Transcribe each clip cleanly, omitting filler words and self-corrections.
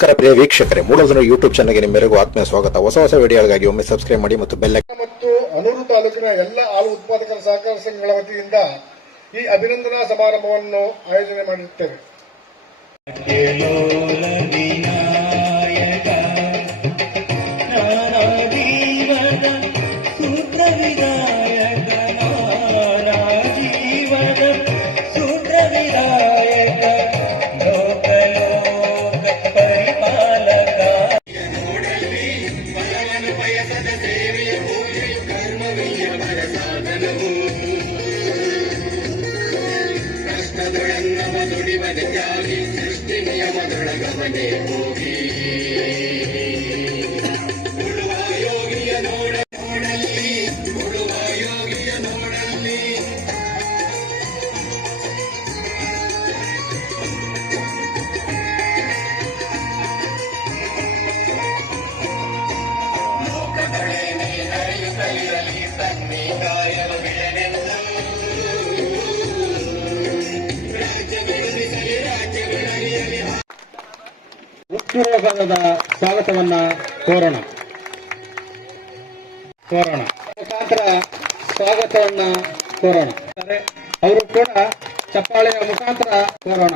ಪ್ರಿಯ ವೀಕ್ಷಕರೇ, ಮೂಲಧನ ಯೂಟ್ಯೂಬ್ ಚಾನಲ್ಗೆ ನಿಮ್ಮೆಲ್ಲರಿಗೂ ಆತ್ಮೀಯ ಸ್ವಾಗತ. ಹೊಸ ವಿಡಿಯೋಗಳಿಗಾಗಿ ಒಮ್ಮೆ ಸಬ್ಸ್ಕ್ರೈಬ್ ಮಾಡಿ ಮತ್ತು ಬೆಲ್ ಮತ್ತು ಅನೂರು ತಾಲೂಕಿನ ಎಲ್ಲ ಹಾಲು ಉತ್ಪಾದಕರ ಸಹಕಾರ ಸಂಘಗಳ ವತಿಯಿಂದ ಈ ಅಭಿನಂದನಾ ಸಮಾರಂಭವನ್ನು ಆಯೋಜನೆ ಮಾಡಿರುತ್ತೇವೆ. ಸೃಷ್ಟಿ ನಿಯಮದೊಳಗವನೇ ಹೋಗಿ ಉಳುವ ಯೋಗಿಯ ನೋಡಲ್ಲಿ ಉಳುವ ಯೋಗಿಯ ನೋಡಲ್ಲಿ ಲೋಕದೊಳನೆ ಹರಿಯುತ್ತಲಿರಲಿ ತನ್ನಿ ಕಾಯವ ಬಿಡನೆಂದು ಹುಟ್ಟುರೋಗದ ಸ್ವಾಗತವನ್ನ ಕೋರೋಣ ಮುಖಾಂತರ ಸ್ವಾಗತವನ್ನ ಕೋರೋಣ. ಅವರು ಕೂಡ ಚಪ್ಪಾಳೆಯ ಮುಖಾಂತರ ಕೋರೋಣ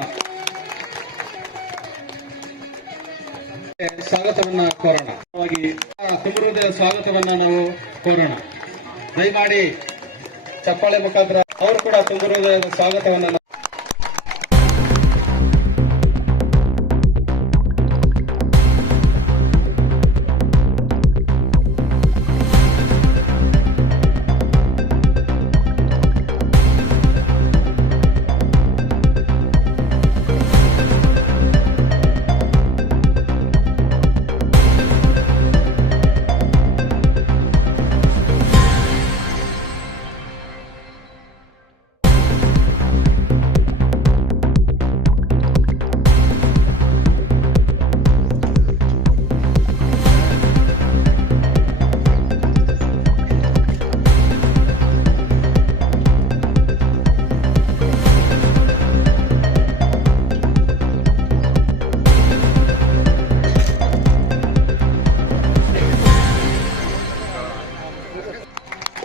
ಸ್ವಾಗತವನ್ನ ಕೋರೋಣ. ತುಂಬುವುದೇ ಸ್ವಾಗತವನ್ನ ನಾವು ಕೋರೋಣ. ದಯಮಾಡಿ ಚಪ್ಪಾಳೆ ಮುಖಾಂತರ ಅವರು ಕೂಡ ತುಂಬುವುದೇ ಸ್ವಾಗತವನ್ನ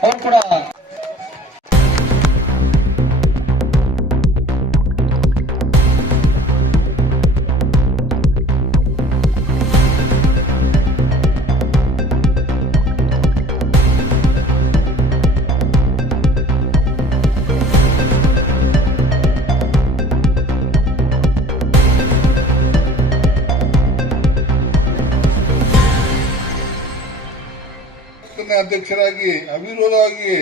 ಅವರು ಕೂಡ ಅಧ್ಯಕ್ಷರಾಗಿ ಅವಿರೋಧವಾಗಿ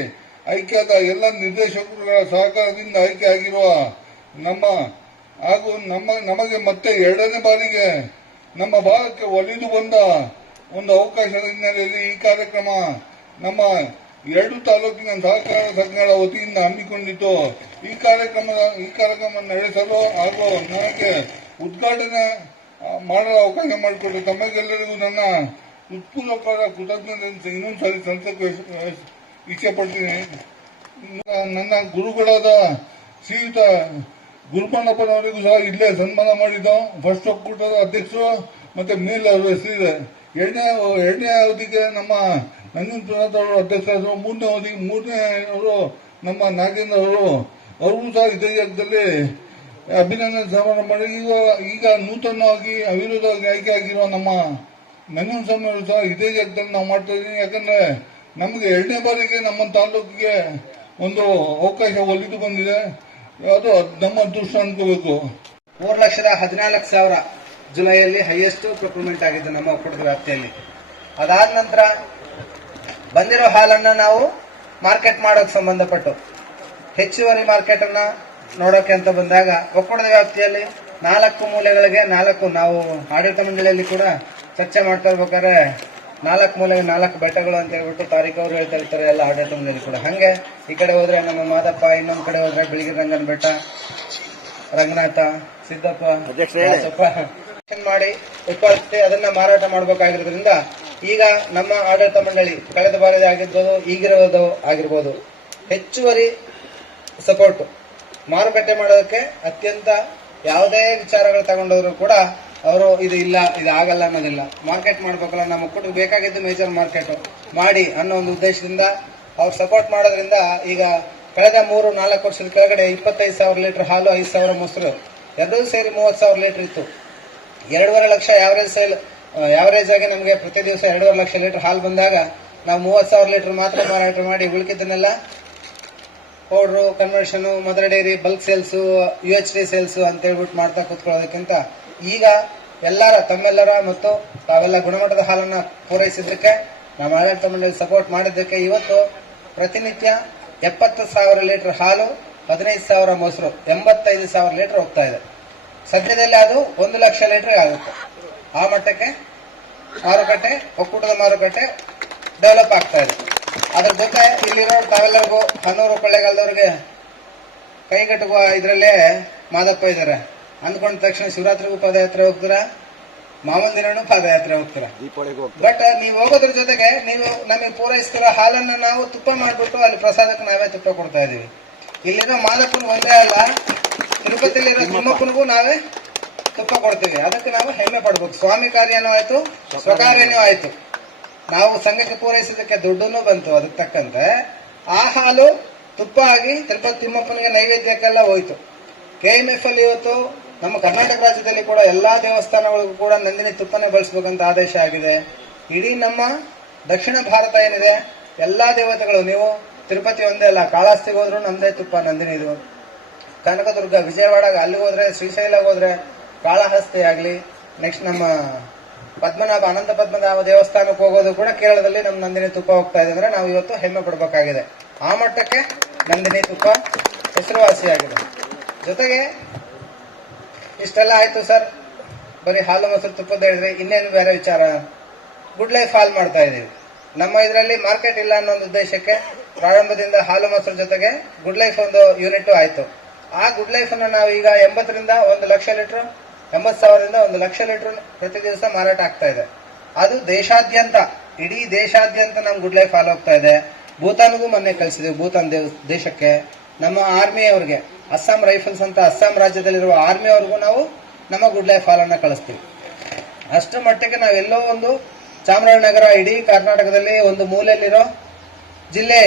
ಆಯ್ಕೆಯಾದ ಎಲ್ಲ ನಿರ್ದೇಶಕರುಗಳ ಸಹಕಾರದಿಂದ ಆಯ್ಕೆ ಆಗಿರುವ ನಮಗೆ ಮತ್ತೆ ಎರಡನೇ ಬಾರಿಗೆ ನಮ್ಮ ಭಾಗಕ್ಕೆ ಒಲಿದು ಬಂದ ಒಂದು ಅವಕಾಶದ ಹಿನ್ನೆಲೆಯಲ್ಲಿ ಈ ಕಾರ್ಯಕ್ರಮ ನಮ್ಮ ಎರಡು ತಾಲೂಕಿನ ಸಹಕಾರ ಸಂಘಗಳ ವತಿಯಿಂದ ಹಮ್ಮಿಕೊಂಡಿದ್ದು. ಈ ಕಾರ್ಯಕ್ರಮ ನಡೆಸಲು ಹಾಗೂ ನನಗೆ ಉದ್ಘಾಟನೆ ಮಾಡಲು ಅವಕಾಶ ಮಾಡಿಕೊಟ್ಟು ತಮಗೆಲ್ಲರಿಗೂ ನನ್ನ ಉತ್ಪೂರ್ವಕವಾದ ಕೃತಜ್ಞತೆ ಇನ್ನೊಂದ್ಸರಿ ಸಲ್ಲಿಸಕ್ಕೆ ಇಚ್ಛೆಪಡ್ತೀನಿ. ನನ್ನ ಗುರುಗಳಾದ ಶ್ರೀಯುತ ಗುರುಮಣ್ಣಪ್ಪನವರಿಗೂ ಸಹ ಇಲ್ಲೇ ಸನ್ಮಾನ ಮಾಡಿದ್ದು. ಫಸ್ಟ್ ಒಕ್ಕೂಟದ ಅಧ್ಯಕ್ಷರು ಮತ್ತೆ ಮೇಲೆ ಅವರ ಹೆಸರಿದೆ. ಎರಡನೇ ಅವಧಿಗೆ ನಮ್ಮ ನಂಜುಂಡಪ್ಪನವರು ಅಧ್ಯಕ್ಷರಾದರು. ಮೂರನೇ ಅವರು ನಮ್ಮ ನಾಗೇಂದ್ರ ಅವರು ಸಹ ಇದೇ ಜಾಗದಲ್ಲಿ ಅಭಿನಂದನೆ ಸಮಾರಂಭ ಮಾಡಿ ಈಗ ನೂತನವಾಗಿ ಅವಿರೋಧವಾಗಿ ಆಯ್ಕೆ ಆಗಿರುವ ನಮ್ಮ ನಂಜುಂಡ ಸ್ವಾಮಿ ಸಹ ಇದೇ ಜಾಗದಲ್ಲಿ ನಾವು ಮಾಡ್ತಾ ಇದ್ದೀವಿ. ಯಾಕಂದ್ರೆ ನಮಗೆ ಎರಡನೇ ಬಾರಿಗೆ ನಮ್ಮ ತಾಲೂಕಿಗೆ ಒಂದು ಅವಕಾಶ ಒಲಿದು ಬಂದಿದೆ. ಅದು ನಮ್ಮ ಅದೃಷ್ಟ ಅನ್ಕೋಬೇಕು. 3,14,000 ಜುಲೈಯಲ್ಲಿ ಹೈಯೆಸ್ಟ್ ಪ್ರೊಕ್ಯೂರ್ಮೆಂಟ್ ಆಗಿದೆ ನಮ್ಮ ಒಕ್ಕೂಟದ ವ್ಯಾಪ್ತಿಯಲ್ಲಿ. ಅದಾದ ನಂತರ ಬಂದಿರೋ ಹಾಲನ್ನ ನಾವು ಮಾರ್ಕೆಟ್ ಮಾಡೋಕೆ ಸಂಬಂಧಪಟ್ಟು ಹೆಚ್ಚುವರಿ ಮಾರ್ಕೆಟ್ ಅನ್ನ ನೋಡೋಕೆ ಅಂತ ಬಂದಾಗ ಒಕ್ಕೂಟದ ವ್ಯಾಪ್ತಿಯಲ್ಲಿ 4 ಮೂಲೆಗಳಿಗೆ 4 ನಾವು ಆಡಳಿತ ಮಂಡಳಿಯಲ್ಲಿ ಕೂಡ ಚರ್ಚೆ ಮಾಡ್ತಾ ಇರ್ಬೇಕಾದ್ರೆ 4 ಮೂಲೆಗೆ 4 ಬೆಟ್ಟಗಳು ಅಂತ ಹೇಳ್ಬಿಟ್ಟು ತಾರೀಖ್ ಅವರು ಹೇಳ್ತಾ ಇರ್ತಾರೆ ಎಲ್ಲ ಆಡಳಿತ ಮಂಡಳಿ ಕೂಡ. ಹಂಗೆ ಈ ಕಡೆ ಹೋದ್ರೆ ನಮ್ಮ ಮಾದಪ್ಪ, ಇನ್ನೊಂದ್ ಕಡೆ ಹೋದ್ರೆ ಬಿಳಿಗಿರಿ ರಂಗನ ಬೆಟ್ಟ, ರಂಗನಾಥ, ಸಿದ್ದಪ್ಪ ಮಾಡಿ ಉತ್ಪಾದಿಸಿ ಅದನ್ನ ಮಾರಾಟ ಮಾಡಬೇಕಾಗಿರೋದ್ರಿಂದ ಈಗ ನಮ್ಮ ಆಡಳಿತ ಮಂಡಳಿ ಕಳೆದ ಬಾರಿ ಆಗಿರ್ಬೋದು ಈಗಿರೋದು ಆಗಿರ್ಬೋದು ಹೆಚ್ಚುವರಿ ಸಪೋರ್ಟ್ ಮಾರುಕಟ್ಟೆ ಮಾಡೋದಕ್ಕೆ ಅತ್ಯಂತ ಯಾವುದೇ ವಿಚಾರಗಳು ತಗೊಂಡೋದ್ರು ಕೂಡ ಅವರು ಇದು ಇಲ್ಲ, ಇದು ಆಗಲ್ಲ ಅನ್ನೋದಿಲ್ಲ. ಮಾರ್ಕೆಟ್ ಮಾಡ್ಬೇಕಲ್ಲ, ನಮ್ಮ ಒಕ್ಕೂಟಕ್ಕೆ ಬೇಕಾಗಿದ್ದು ಮೇಜರ್ ಮಾರ್ಕೆಟ್ ಮಾಡಿ ಅನ್ನೋ ಒಂದು ಉದ್ದೇಶದಿಂದ ಅವ್ರು ಸಪೋರ್ಟ್ ಮಾಡೋದ್ರಿಂದ ಈಗ ಕಳೆದ 3-4 ವರ್ಷದ ಕೆಳಗಡೆ 25,000 ಲೀಟರ್ ಹಾಲು, 5,000 ಮೊಸರು ಎರಡೂ ಸೇರಿ 30,000 ಲೀಟರ್ ಇತ್ತು. 2.5 ಲಕ್ಷ ಯಾವರೇಜ್ ಆಗಿ ನಮಗೆ ಪ್ರತಿ ದಿವಸ 2.5 ಲಕ್ಷ ಲೀಟರ್ ಹಾಲು ಬಂದಾಗ ನಾವು 30,000 ಲೀಟರ್ ಮಾತ್ರ ಮಾರಾಟ ಮಾಡಿ ಉಳಿಕಿದ್ದನ್ನೆಲ್ಲ powder, conversion, mother dairy, bulk sales, UHT sales ಅಂತ ಹೇಳ್ಬಿಟ್ಟು ಮಾಡ್ತಾ ಕೂತ್ಕೊಳ್ಳೋದಕ್ಕಿಂತ ಈಗ ತಮ್ಮೆಲ್ಲರ ಮತ್ತು ತಾವೆಲ್ಲ ಗುಣಮಟ್ಟದ ಹಾಲನ್ನ ಪೂರೈಸಿದ್ದಕ್ಕೆ ನಮ್ಮ ಆಡಳಿತ ಮಂಡಳಿ ಸಪೋರ್ಟ್ ಮಾಡಿದ್ದಕ್ಕೆ ಇವತ್ತು ಪ್ರತಿನಿತ್ಯ 70,000 ಲೀಟರ್ ಹಾಲು, 15,000 ಮೊಸರು, 85,000 ಲೀಟರ್ ಹೋಗ್ತಾ ಇದೆ. ಸದ್ಯದಲ್ಲಿ ಅದು 1 ಲಕ್ಷ ಲೀಟರ್ ಆಗುತ್ತೆ. ಆ ಮಟ್ಟಕ್ಕೆ ಮಾರುಕಟ್ಟೆ, ಒಕ್ಕೂಟದ ಮಾರುಕಟ್ಟೆ ಡೆವಲಪ್ ಆಗ್ತಾ ಇದೆ. ಅದ್ರ ಜೊತೆ ಇಲ್ಲಿರೋ ತಾವೆಲ್ಲರಿಗೂ ಹನ್ನೂರು ಕೊಳ್ಳೇಗಾಲದವ್ರಿಗೆ ಕೈಗಟ್ಟುವ ಇದರಲ್ಲೇ ಮಾದಪ್ಪ ಇದ್ದಾರೆ. ಅಂದ್ಕೊಂಡ ತಕ್ಷಣ ಶಿವರಾತ್ರಿಗೂ ಪಾದಯಾತ್ರೆ ಹೋಗ್ತೀರಾ, ಮಾಮೂಲ್ ದಿನನೂ ಪಾದಯಾತ್ರೆ ಹೋಗ್ತೀರಾ. ಬಟ್ ನೀವು ಹೋಗೋದ್ರ ಜೊತೆಗೆ ನೀವು ನಮಗೆ ಪೂರೈಸ್ತಿರೋ ಹಾಲನ್ನ ನಾವು ತುಪ್ಪ ಮಾಡ್ಬಿಟ್ಟು ಅಲ್ಲಿ ಪ್ರಸಾದಕ್ಕೆ ನಾವೇ ತುಪ್ಪ ಕೊಡ್ತಾ ಇದೀವಿ. ಇಲ್ಲಿರೋ ಮಾದಪ್ಪನ ಒಂದೇ ಅಲ್ಲ, ತಿರುಪತಿಲಿರೋ ತಿಮ್ಮಪ್ಪನಿಗೂ ನಾವೇ ತುಪ್ಪ ಕೊಡ್ತೀವಿ. ಅದಕ್ಕೆ ನಾವು ಹೆಮ್ಮೆ ಪಡ್ಬೇಕು. ಸ್ವಾಮಿ ಕಾರ್ಯನೂ ಆಯ್ತು, ಸ್ವಕಾರ್ಯನೂ ಆಯ್ತು. ನಾವು ಸಂಘಕ್ಕೆ ಪೂರೈಸಿದಕ್ಕೆ ದುಡ್ಡನ್ನು ಬಂತು. ಅದಕ್ಕೆ ತಕ್ಕಂತೆ ಆ ಹಾಲು ತುಪ್ಪ ಆಗಿ ತಿರುಪತಿ ತಿಮ್ಮಪ್ಪನಿಗೆ ನೈವೇದ್ಯಕ್ಕೆಲ್ಲ ಹೋಯ್ತು. KMF ಅಲ್ಲಿ ಇವತ್ತು ನಮ್ಮ ಕರ್ನಾಟಕ ರಾಜ್ಯದಲ್ಲಿ ಕೂಡ ಎಲ್ಲಾ ದೇವಸ್ಥಾನಗಳಿಗೂ ಕೂಡ ನಂದಿನಿ ತುಪ್ಪನೇ ಬಳಸಬೇಕಂತ ಆದೇಶ ಆಗಿದೆ. ಇಡೀ ನಮ್ಮ ದಕ್ಷಿಣ ಭಾರತ ಏನಿದೆ, ಎಲ್ಲಾ ದೇವತೆಗಳು, ನೀವು ತಿರುಪತಿ ಒಂದೇ ಅಲ್ಲ, ಕಾಳಹಸ್ತಿಗೆ ಹೋದ್ರು ನಮ್ದೇ ತುಪ್ಪ ನಂದಿನಿ ಇದು. ಕನಕದುರ್ಗ, ವಿಜಯವಾಡ ಅಲ್ಲಿ ಹೋದ್ರೆ, ಶ್ರೀಶೈಲ ಹೋದ್ರೆ ಕಾಳಹಸ್ತಿ ಆಗ್ಲಿ, ನೆಕ್ಸ್ಟ್ ನಮ್ಮ ಪದ್ಮನಾಭ, ಅನಂತ ಪದ್ಮನಾಭ ದೇವಸ್ಥಾನಕ್ಕೆ ಹೋಗೋದು ಕೂಡ ಕೇರಳದಲ್ಲಿ ನಮ್ಮ ನಂದಿನಿ ತುಪ್ಪ ಹೋಗ್ತಾ ಇದೆ. ಅಂದ್ರೆ ನಾವು ಇವತ್ತು ಹೆಮ್ಮೆ ಪಡಬೇಕಾಗಿದೆ. ಆ ಮಟ್ಟಕ್ಕೆ ನಂದಿನಿ ತುಪ್ಪ ಹೆಸರುವಾಸಿಯಾಗಿದೆ. ಜೊತೆಗೆ ಇಷ್ಟೆಲ್ಲ ಆಯ್ತು ಸರ್, ಬರೀ ಹಾಲು ಮೊಸರು ತುಪ್ಪದ ಹೇಳಿದ್ರೆ ಇನ್ನೇನು ಬೇರೆ ವಿಚಾರ. ಗುಡ್ ಲೈಫ್ ಹಾಲ್ ಮಾಡ್ತಾ ಇದೀವಿ. ನಮ್ಮ ಇದರಲ್ಲಿ ಮಾರ್ಕೆಟ್ ಇಲ್ಲ ಅನ್ನೋ ಒಂದು ಉದ್ದೇಶಕ್ಕೆ ಪ್ರಾರಂಭದಿಂದ ಹಾಲು ಮೊಸರು ಜೊತೆಗೆ ಗುಡ್ ಲೈಫ್ ಒಂದು ಯೂನಿಟ್ ಆಯ್ತು. ಆ ಗುಡ್ ಲೈಫ್ ಅನ್ನು ನಾವು ಈಗ 80,000ರಿಂದ 1 ಲಕ್ಷ ಲೀಟರ್, 80,000ರಿಂದ 1 ಲಕ್ಷ ಲೀಟರ್ ಪ್ರತಿ ದಿವಸ ಮಾರಾಟ ಆಗ್ತಾ ಇದೆ. ಅದು ದೇಶಾದ್ಯಂತ, ಇಡೀ ದೇಶಾದ್ಯಂತ ನಮ್ ಗುಡ್ ಲೈಫ್ ಹಾಲು ಹೋಗ್ತಾ ಇದೆ. ಭೂತಾನ್ಗೂ ಮೊನ್ನೆ ಕಳಿಸಿದ್ವಿ. ಭೂತಾನ್ ದೇಶಕ್ಕೆ ನಮ್ಮ ಆರ್ಮಿ ಅವರಿಗೆ, ಅಸ್ಸಾಂ ರೈಫಲ್ಸ್ ಅಂತ ಅಸ್ಸಾಂ ರಾಜ್ಯದಲ್ಲಿರುವ ಆರ್ಮಿ ಅವ್ರಿಗೂ ನಾವು ನಮ್ಮ ಗುಡ್ ಲೈಫ್ ಹಾಲನ್ನ ಕಳಿಸ್ತೀವಿ. ಅಷ್ಟು ಮಟ್ಟಿಗೆ ನಾವೆಲ್ಲೋ ಒಂದು ಚಾಮರಾಜನಗರ, ಇಡೀ ಕರ್ನಾಟಕದಲ್ಲಿ ಒಂದು ಮೂಲೆಯಲ್ಲಿರೋ ಜಿಲ್ಲೆ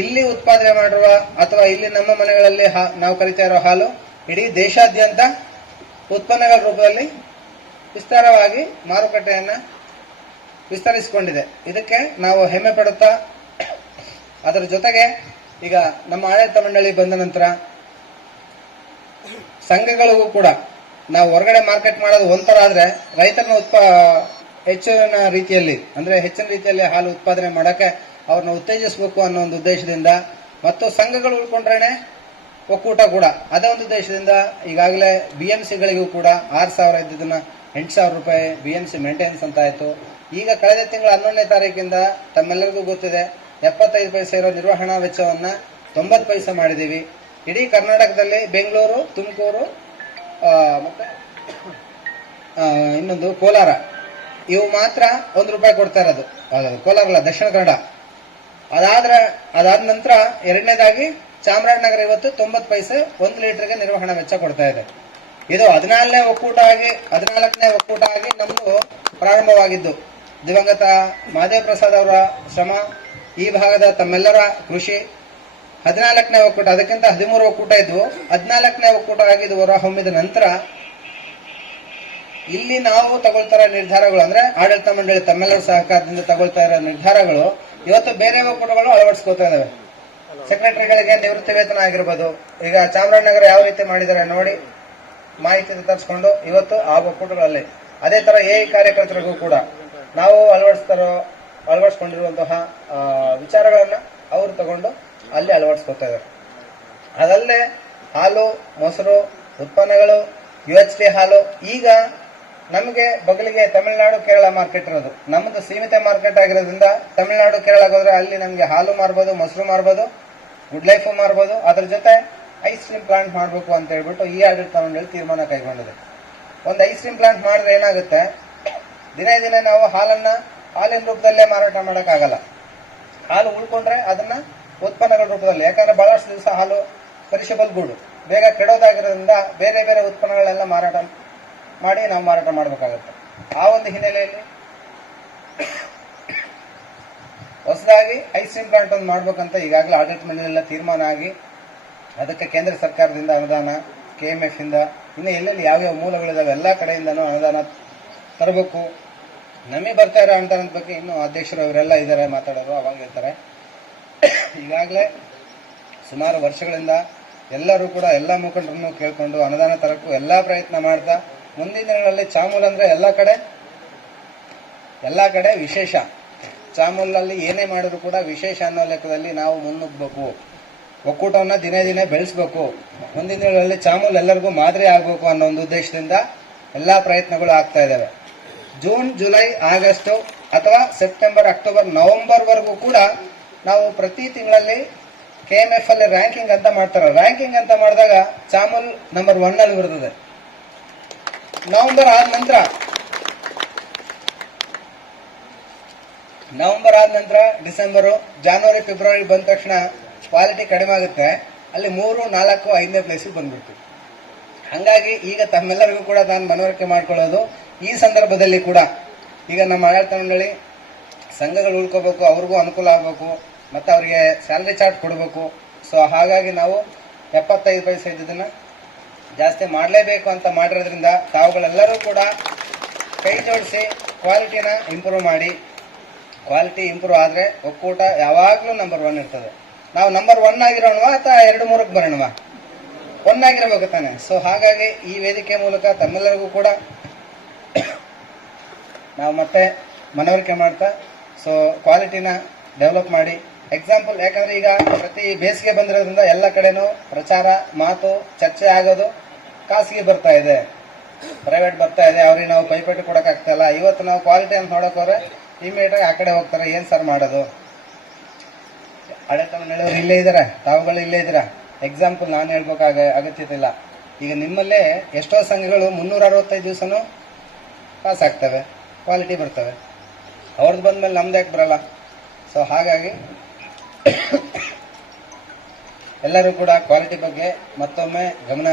ಇಲ್ಲಿ ಉತ್ಪಾದನೆ ಮಾಡಿರುವ ಅಥವಾ ಇಲ್ಲಿ ನಮ್ಮ ಮನೆಗಳಲ್ಲಿ ನಾವು ಕರಿತಾ ಇರೋ ಹಾಲು ಇಡೀ ದೇಶಾದ್ಯಂತ ಉತ್ಪನ್ನಗಳ ರೂಪದಲ್ಲಿ ವಿಸ್ತಾರವಾಗಿ ಮಾರುಕಟ್ಟೆಯನ್ನ ವಿಸ್ತರಿಸಿಕೊಂಡಿದೆ. ಇದಕ್ಕೆ ನಾವು ಹೆಮ್ಮೆ ಪಡುತ್ತಾ, ಅದರ ಜೊತೆಗೆ ಈಗ ನಮ್ಮ ಆಡಳಿತ ಮಂಡಳಿ ಬಂದ ನಂತರ ಸಂಘಗಳಿಗೂ ಕೂಡ ನಾವು ಹೊರಗಡೆ ಮಾರ್ಕೆಟ್ ಮಾಡೋದು ಒಂಥರ ಆದ್ರೆ, ರೈತರನ್ನ ಹೆಚ್ಚಿನ ರೀತಿಯಲ್ಲಿ ಅಂದ್ರೆ ಹೆಚ್ಚಿನ ರೀತಿಯಲ್ಲಿ ಹಾಲು ಉತ್ಪಾದನೆ ಮಾಡಕ್ಕೆ ಅವ್ರನ್ನ ಉತ್ತೇಜಿಸಬೇಕು ಅನ್ನೋ ಒಂದು ಉದ್ದೇಶದಿಂದ, ಮತ್ತು ಸಂಘಗಳು ಉಳ್ಕೊಂಡ್ರೇನೆ ಒಕ್ಕೂಟ ಕೂಡ ಅದೇ ಒಂದು ಉದ್ದೇಶದಿಂದ ಈಗಾಗಲೇ BMCಗಳಿಗೂ ಕೂಡ 6,000 ಇದ್ದದನ್ನ 8,000 ರೂಪಾಯಿ BMC ಮೇಂಟೆನೆನ್ಸ್ ಅಂತ ಆಯ್ತು. ಈಗ ಕಳೆದ ತಿಂಗಳ 11ನೇ ತಾರೀಕಿಂದ ತಮ್ಮೆಲ್ಲರಿಗೂ ಗೊತ್ತಿದೆ 75 ಪೈಸೆ ಇರೋ ನಿರ್ವಹಣಾ ವೆಚ್ಚವನ್ನ 90 ಪೈಸೆ ಮಾಡಿದೀವಿ. ಇಡೀ ಕರ್ನಾಟಕದಲ್ಲಿ ಬೆಂಗಳೂರು, ತುಮಕೂರು ಮತ್ತೆ ಇನ್ನೊಂದು ಕೋಲಾರ, ಇವು ಮಾತ್ರ 1 ರೂಪಾಯಿ ಕೊಡ್ತಾ ಇರೋದು. ಕೋಲಾರ ಅಲ್ಲ, ದಕ್ಷಿಣ ಕನ್ನಡ. ಅದಾದ ನಂತರ ಎರಡನೇದಾಗಿ ಚಾಮರಾಜನಗರ ಇವತ್ತು 90 ಪೈಸೆ 1 ಲೀಟರ್ಗೆ ನಿರ್ವಹಣಾ ವೆಚ್ಚ ಕೊಡ್ತಾ ಇದೆ. ಇದು 14ನೇ ಒಕ್ಕೂಟ ಆಗಿ ನಮ್ದು ಪ್ರಾರಂಭವಾಗಿದ್ದು. ದಿವಂಗತ ಮಹದೇವ ಪ್ರಸಾದ್ ಅವರ ಶ್ರಮ, ಈ ಭಾಗದ ತಮ್ಮೆಲ್ಲರ ಕೃಷಿ. 14ನೇ ಒಕ್ಕೂಟ, ಅದಕ್ಕಿಂತ 13 ಒಕ್ಕೂಟ ಇದ್ವು. 14ನೇ ಒಕ್ಕೂಟ ಆಗಿದ್ದು ಹೊರ ಹೊಮ್ಮಿದ ನಂತರ ಇಲ್ಲಿ ನಾವು ತಗೊಳ್ತಾ ಇರೋ ನಿರ್ಧಾರಗಳು ಅಂದ್ರೆ ಆಡಳಿತ ಮಂಡಳಿ ತಮ್ಮೆಲ್ಲರ ಸಹಕಾರದಿಂದ ತಗೊಳ್ತಾ ಇರೋ ನಿರ್ಧಾರಗಳು ಇವತ್ತು ಬೇರೆ ಒಕ್ಕೂಟಗಳು ಅಳವಡಿಸ್ಕೋತಾ ಇದಾವೆ. ಸೆಕ್ರೆಟರಿಗಳಿಗೆ ನಿವೃತ್ತಿ ವೇತನ ಆಗಿರ್ಬೋದು. ಈಗ ಚಾಮರಾಜನಗರ ಯಾವ ರೀತಿ ಮಾಡಿದ್ದಾರೆ ನೋಡಿ, ಮಾಹಿತಿ ತರಿಸ್ಕೊಂಡು ಇವತ್ತು ಆ ಒಕ್ಕೂಟಗಳಲ್ಲಿ ಅದೇ ತರ ಕಾರ್ಯಕರ್ತರಿಗೂ ಕೂಡ ನಾವು ಅಳವಡಿಸ್ಕೊಂಡಿರುವಂತಹ ವಿಚಾರಗಳನ್ನ ಅವರು ತಗೊಂಡು ಅಲ್ಲಿ ಅಳವಡಿಸ್ಕೊತಾ ಇದ್ದಾರೆ. ಅದಲ್ಲದೆ ಹಾಲು, ಮೊಸರು ಉತ್ಪನ್ನಗಳು, UHT ಹಾಲು. ಈಗ ನಮಗೆ ಬಗಲಿಗೆ ತಮಿಳುನಾಡು, ಕೇರಳ ಮಾರ್ಕೆಟ್ ಇರೋದು. ನಮ್ದು ಸೀಮಿತ ಮಾರ್ಕೆಟ್ ಆಗಿರೋದ್ರಿಂದ ತಮಿಳುನಾಡು, ಕೇರಳಕ್ಕೆ ಹೋದ್ರೆ ಅಲ್ಲಿ ನಮ್ಗೆ ಹಾಲು ಮಾರ್ಬೋದು, ಮೊಸರು ಮಾರ್ಬೋದು, ಗುಡ್ ಲೈಫ್ ಮಾರ್ಬೋದು. ಅದ್ರ ಜೊತೆ ಐಸ್ ಕ್ರೀಮ್ ಪ್ಲಾಂಟ್ ಮಾಡಬೇಕು ಅಂತ ಹೇಳ್ಬಿಟ್ಟು ಈ ಆಡಳಿತ ಮಂಡಳಿ ತೀರ್ಮಾನ ಕೈಗೊಂಡಿದೆ. ಒಂದು ಐಸ್ ಕ್ರೀಮ್ ಪ್ಲಾಂಟ್ ಮಾಡಿದ್ರೆ ಏನಾಗುತ್ತೆ, ದಿನೇ ದಿನೇ ನಾವು ಹಾಲಿನ ರೂಪದಲ್ಲೇ ಮಾರಾಟ ಮಾಡೋಕ್ಕಾಗಲ್ಲ. ಹಾಲು ಉಳ್ಕೊಂಡ್ರೆ ಅದನ್ನ ಉತ್ಪನ್ನಗಳ ರೂಪದಲ್ಲಿ, ಯಾಕಂದ್ರೆ ಬಹಳಷ್ಟು ದಿವಸ ಹಾಲು ಪೆರಿಷಬಲ್ ಗೂಡು, ಬೇಗ ಕೆಡೋದಾಗಿರೋದ್ರಿಂದ ಬೇರೆ ಬೇರೆ ಉತ್ಪನ್ನಗಳೆಲ್ಲ ಮಾರಾಟ ಮಾಡಿ ನಾವು ಮಾರಾಟ ಮಾಡಬೇಕಾಗತ್ತೆ. ಆ ಒಂದು ಹಿನ್ನೆಲೆಯಲ್ಲಿ ಹೊಸದಾಗಿ ಐಸಿಎಂ ಪ್ಲಾಂಟ್ ಒಂದು ಮಾಡ್ಬೇಕಂತ ಈಗಾಗಲೇ ಆಡಳಿತ ಮಂಡಳಿಯೆಲ್ಲ ತೀರ್ಮಾನ ಆಗಿ ಅದಕ್ಕೆ ಕೇಂದ್ರ ಸರ್ಕಾರದಿಂದ ಅನುದಾನ, KMF ಇಂದ, ಇನ್ನು ಎಲ್ಲೆಲ್ಲಿ ಯಾವ್ಯಾವ ಮೂಲಗಳಿದಾವೆ ಎಲ್ಲ ಕಡೆಯಿಂದನೂ ಅನುದಾನ ತರಬೇಕು. ನಮಗೆ ಬರ್ತಾ ಇರೋ ಅನುದಾನದ ಬಗ್ಗೆ ಇನ್ನು ಅಧ್ಯಕ್ಷರು ಅವರೆಲ್ಲ ಇದ್ದಾರೆ, ಮಾತಾಡೋರು ಅವಾಗ ಇರ್ತಾರೆ. ಈಗಾಗಲೇ ಸುಮಾರು ವರ್ಷಗಳಿಂದ ಎಲ್ಲರೂ ಕೂಡ ಎಲ್ಲ ಮುಖಂಡರನ್ನು ಕೇಳ್ಕೊಂಡು ಅನುದಾನ ತರಕ್ಕೂ ಎಲ್ಲ ಪ್ರಯತ್ನ ಮಾಡ್ತಾ, ಮುಂದಿನ ದಿನಗಳಲ್ಲಿ ಚಾಮೂಲ್ ಅಂದ್ರೆ ಎಲ್ಲ ಕಡೆ ವಿಶೇಷ. ಚಾಮೂಲಲ್ಲಿ ಏನೇ ಮಾಡಿದ್ರು ಕೂಡ ವಿಶೇಷ ಅನ್ನೋ ಲೆಕ್ಕದಲ್ಲಿ ನಾವು ಮುನ್ನುಗ್ಗಬೇಕು. ಒಕ್ಕೂಟವನ್ನ ದಿನೇ ದಿನೇ ಬೆಳೆಸಬೇಕು. ಮುಂದಿನ ದಿನಗಳಲ್ಲಿ ಚಾಮೂಲ್ ಎಲ್ಲರಿಗೂ ಮಾದರಿ ಆಗಬೇಕು ಅನ್ನೋ ಒಂದು ಉದ್ದೇಶದಿಂದ ಎಲ್ಲಾ ಪ್ರಯತ್ನಗಳು ಆಗ್ತಾ ಇದ್ದಾವೆ. ಜೂನ್, ಜುಲೈ, ಆಗಸ್ಟ್ ಅಥವಾ ಸೆಪ್ಟೆಂಬರ್, ಅಕ್ಟೋಬರ್, ನವೆಂಬರ್ ವರೆಗೂ ಕೂಡ ನಾವು ಪ್ರತಿ ತಿಂಗಳಲ್ಲಿ KMF ಅಲ್ಲಿ ರ್ಯಾಂಕಿಂಗ್ ಅಂತ ಮಾಡ್ತಾರೆ. ರ್ಯಾಂಕಿಂಗ್ ಅಂತ ಮಾಡಿದಾಗ ಚಾಮೂಲ್ ನಂಬರ್ 1 ಅಲ್ಲಿ ಬರ್ತದೆ. ನವೆಂಬರ್ ಆದ ನಂತರ ಡಿಸೆಂಬರ್, ಜನವರಿ, ಫೆಬ್ರವರಿ ಬಂದ ತಕ್ಷಣ ಕ್ವಾಲಿಟಿ ಕಡಿಮೆ ಆಗುತ್ತೆ. ಅಲ್ಲಿ 3, 4, 5ನೇ ಪ್ಲೇಸಿಗೆ ಬಂದ್ಬಿಡ್ತು. ಹಂಗಾಗಿ ಈಗ ತಮ್ಮೆಲ್ಲರಿಗೂ ಕೂಡ ನಾನು ಮನವರಿಕೆ ಮಾಡ್ಕೊಳ್ಳೋದು, ಈ ಸಂದರ್ಭದಲ್ಲಿ ಕೂಡ ಈಗ ನಮ್ಮ ಆಡಳಿತ ಮಂಡಳಿ ಸಂಘಗಳು ಉಳ್ಕೋಬೇಕು, ಅವ್ರಿಗೂ ಅನುಕೂಲ ಆಗಬೇಕು, ಮತ್ತೆ ಅವರಿಗೆ ಸ್ಯಾಲರಿ ಚಾರ್ಟ್ ಕೊಡಬೇಕು. ಸೊ ಹಾಗಾಗಿ ನಾವು 75 ಪೈಸೆ ಇದ್ದದನ್ನ ಜಾಸ್ತಿ ಮಾಡಲೇಬೇಕು ಅಂತ ಮಾಡಿರೋದ್ರಿಂದ ತಾವುಗಳೆಲ್ಲರೂ ಕೂಡ ಕೈ ಜೋಡಿಸಿ ಕ್ವಾಲಿಟಿನ ಇಂಪ್ರೂವ್ ಮಾಡಿ. ಕ್ವಾಲಿಟಿ ಇಂಪ್ರೂವ್ ಆದರೆ ಒಕ್ಕೂಟ ಯಾವಾಗಲೂ ನಂಬರ್ 1 ಇರ್ತದೆ. ನಾವು ನಂಬರ್ 1 ಆಗಿರೋಣವಾ ಅಥವಾ 2, 3ಕ್ಕೆ ಬರೋಣವಾ? 1 ಆಗಿರಬೇಕು ತಾನೆ. ಸೊ ಹಾಗಾಗಿ ಈ ವೇದಿಕೆ ಮೂಲಕ ತಮ್ಮೆಲ್ಲರಿಗೂ ಕೂಡ ನಾವು ಮತ್ತೆ ಮನವರಿಕೆ ಮಾಡ್ತಾ ಸೊ ಕ್ವಾಲಿಟಿನ ಡೆವಲಪ್ ಮಾಡಿ. ಎಕ್ಸಾಂಪಲ್, ಯಾಕಂದ್ರೆ ಈಗ ಪ್ರತಿ ಬೇಸಿಗೆ ಬಂದಿರೋದ್ರಿಂದ ಎಲ್ಲ ಕಡೆನೂ ಪ್ರಚಾರ, ಮಾತು, ಚರ್ಚೆ ಆಗೋದು ಖಾಸಗಿ ಬರ್ತಾ ಇದೆ, ಪ್ರೈವೇಟ್ ಬರ್ತಾ ಇದೆ. ಅವ್ರಿಗೆ ನಾವು ಪೈಪೋಟಿ ಕೊಡೋಕ್ಕಾಗ್ತಾ ಇಲ್ಲ. ಇವತ್ತು ನಾವು ಕ್ವಾಲಿಟಿ ಅಂತ ನೋಡಕ್ ಹೋದ್ರೆ ಇಮಿಡಿಯೇಟ್ ಆಗಿ ಆ ಕಡೆ ಹೋಗ್ತಾರೆ, ಏನ್ ಸರ್ ಮಾಡೋದು? ಆಡಳಿತ ಮಂಡಳಿಯವರು ಇಲ್ಲೇ ಇದಾರೆ, ತಾವುಗಳು ಇಲ್ಲೇ ಇದ್ದೀರಾ. ಎಕ್ಸಾಂಪಲ್ ನಾನು ಹೇಳ್ಬೇಕಾಗ ಅಗತ್ಯತೆ ಇಲ್ಲ. ಈಗ ನಿಮ್ಮಲ್ಲೇ ಎಷ್ಟೋ ಸಂಘಗಳು 365 ದಿವಸನೂ ಪಾಸ್ ಆಗ್ತವೆ, ಕ್ವಾಲಿಟಿ ಬರ್ತವೆ. ಅವ್ರದ್ದು ಬಂದ್ಮೇಲೆ ನಮ್ದು ಯಾಕೆ ಬರಲ್ಲ? ಸೊ ಹಾಗಾಗಿ ಎಲ್ಲರೂ ಕೂಡ ಕ್ವಾಲಿಟಿ ಬಗ್ಗೆ ಮತ್ತೊಮ್ಮೆ ಗಮನ